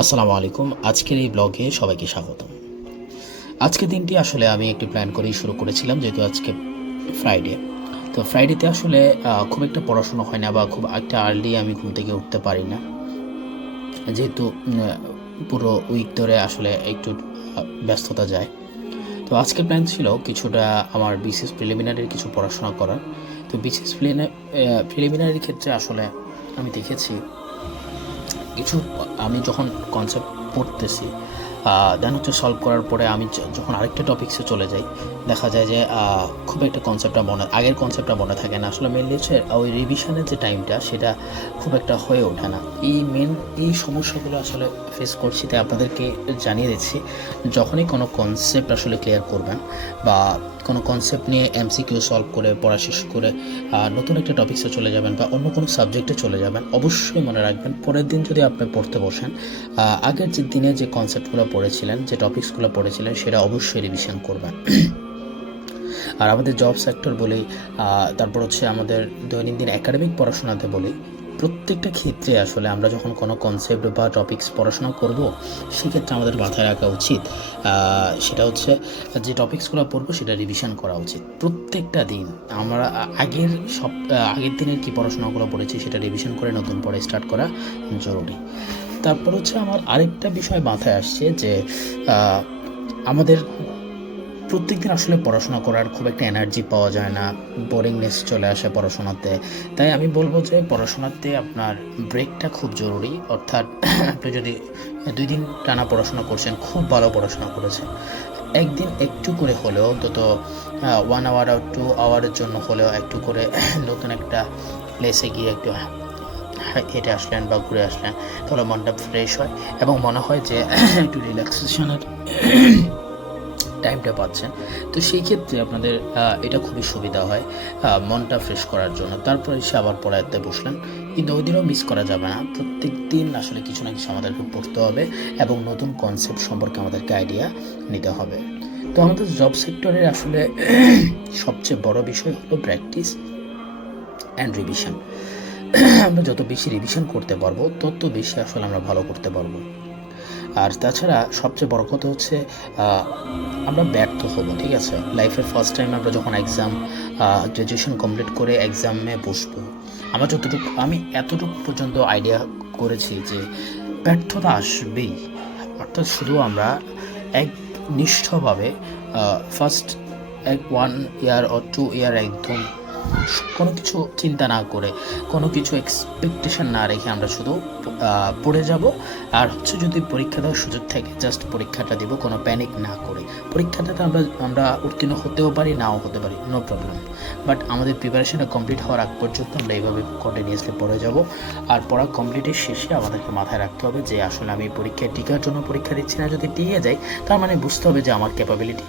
আসসালামু আলাইকুম। আজকের এই ব্লগে সবাইকে স্বাগতম। আজকে দিনটি আসলে আমি একটি প্ল্যান করেই শুরু করেছিলাম, যেহেতু আজকে ফ্রাইডে তো ফ্রাইডেতে আসলে খুব একটা পড়াশোনা হয় না বা খুব একটা আর্লি আমি ঘুম থেকে উঠতে পারি না। যেহেতু পুরো উইক ধরে আসলে একটু ব্যস্ততা যায়। তো আজকে প্ল্যান ছিল কিছুটা আমার বিসিএস প্রিলিমিনারির কিছু পড়াশোনা করার। তো বিসিএস প্রিলিমিনারির ক্ষেত্রে আসলে আমি দেখেছি কিছু আমি যখন কনসেপ্ট পড়তেছি দেন হচ্ছে সলভ করার পরে আমি যখন আরেকটা টপিক্সে চলে যাই, দেখা যায় যে খুব একটা কনসেপ্টটা মনে, আগের কনসেপ্টটা মনে থাকে না। আসলে মেনলি হচ্ছে ওই রিভিশনের যে টাইমটা সেটা খুব একটা হয়ে ওঠে না। এই মেন এই সমস্যাগুলো আসলে ফেস করছি, তাই আপনাদেরকে জানিয়ে দিচ্ছি, যখনই কোনো কনসেপ্ট আসলে ক্লিয়ার করবেন বা কোনো কনসেপ্ট নিয়ে এমসিকিউ সলভ করে, পড়া শেষ করে নতুন একটা টপিক্সে চলে যাবেন বা অন্য কোনো সাবজেক্টে চলে যাবেন, অবশ্যই মনে রাখবেন, পরের দিন যদি আপনি পড়তে বসেন আগের যে দিনে যে কনসেপ্টগুলো পড়েছিলেন, যে টপিক্সগুলো পড়েছিলেন, সেটা অবশ্যই রিভিশন করবেন। আর আমাদের জব সেক্টর বলি তারপর হচ্ছে আমাদের দৈনন্দিন একাডেমিক পড়াশোনাতে বলি প্রত্যেকটা ক্ষেত্রে আসলে আমরা যখন কোনো কনসেপ্ট বা টপিকস পড়াশোনা করব সেক্ষেত্রে আমাদের মাথায় রাখা উচিত সেটা হচ্ছে যে টপিকসগুলো পড়ব সেটা রিভিশন করা উচিত। প্রত্যেকটা দিন আমরা আগের সব আগের দিনের কি পড়াশোনাগুলো পড়েছি সেটা রিভিশন করে নতুন পড়ে স্টার্ট করা জরুরি। তারপর হচ্ছে আমার আরেকটা বিষয় মাথায় আসছে যে আহ, আমাদের প্রত্যেকদিন আসলে পড়াশোনা করার খুব একটা এনার্জি পাওয়া যায় না বোরিংনেস চলে আসে পড়াশোনাতে। তাই আমি বলব যে পড়াশোনাতে আপনার ব্রেকটা খুব জরুরি। অর্থাৎ আপনি যদি দুই দিন টানা পড়াশোনা করছেন, খুব ভালো পড়াশোনা করেছেন। একদিন একটু করে হলেও অন্তত ওয়ান আওয়ার আর টু আওয়ারের জন্য হলেও একটু করে নতুন একটা প্লেসে গিয়ে একটু হেঁটে আসলেন বা ঘুরে আসলেন, তাহলে মনটা ফ্রেশ হয়। এবং মনে হয় যে একটু রিল্যাক্সেশনের টাইমটা পাচ্ছেন। তো সেই ক্ষেত্রে আপনাদের এটা খুবই সুবিধা হয় মনটা ফ্রেশ করার জন্য। তারপর এসে আবার পড়াতে বসলেন। কিন্তু ওই দিনও মিস করা যাবে না। প্রত্যেক দিন আসলে কিছু না কিছু আমাদেরকে পড়তে হবে এবং নতুন কনসেপ্ট সম্পর্কে আমাদেরকে আইডিয়া নিতে হবে। তো আমাদের জব সেক্টরের আসলে সবচেয়ে বড় বিষয় হলো প্র্যাকটিস অ্যান্ড রিভিশন আমরা যত বেশি রিভিশন করতে পারব, তত বেশি আসলে আমরা ভালো করতে পারব। আর তাছাড়া সবচেয়ে বড় কথা হচ্ছে আমরা ব্যর্থ হব, ঠিক আছে? লাইফের ফার্স্ট টাইম আমরা যখন এক্সাম গ্র্যাজুয়েশন কমপ্লিট করে এক্সামে বসবো, আমার যতটুকু, আমি এতটুকু পর্যন্ত আইডিয়া করেছি যে ব্যর্থতা আসবেই। অর্থাৎ শুধু আমরা এক নিষ্ঠভাবে ফার্স্ট এক one year or two year একদম কোনো কিছু চিন্তা না করে কোনো কিছু এক্সপেকটেশন না রেখে আমরা শুধু পড়ে যাব। আর হচ্ছে যদি পরীক্ষা দেওয়ার সুযোগ থাকে জাস্ট পরীক্ষাটা দিব, কোনো প্যানিক না করে। পরীক্ষাটাতে আমরা আমরা উত্তীর্ণ হতেও পারি, নাও হতে পারি নো প্রবলেম বাট আমাদের প্রিপারেশনটা কমপ্লিট হওয়ার আগ পর্যন্ত আমরা এইভাবে কন্টিনিউয়াসলি পড়ে যাব। আর পড়া কমপ্লিটের শেষে আমাদেরকে মাথায় রাখতে হবে যে আসলে আমি পরীক্ষায় টিকার জন্য পরীক্ষা দিচ্ছি না, যদি টিকে যাই তার মানে বুঝতে হবে যে আমার ক্যাপাবিলিটি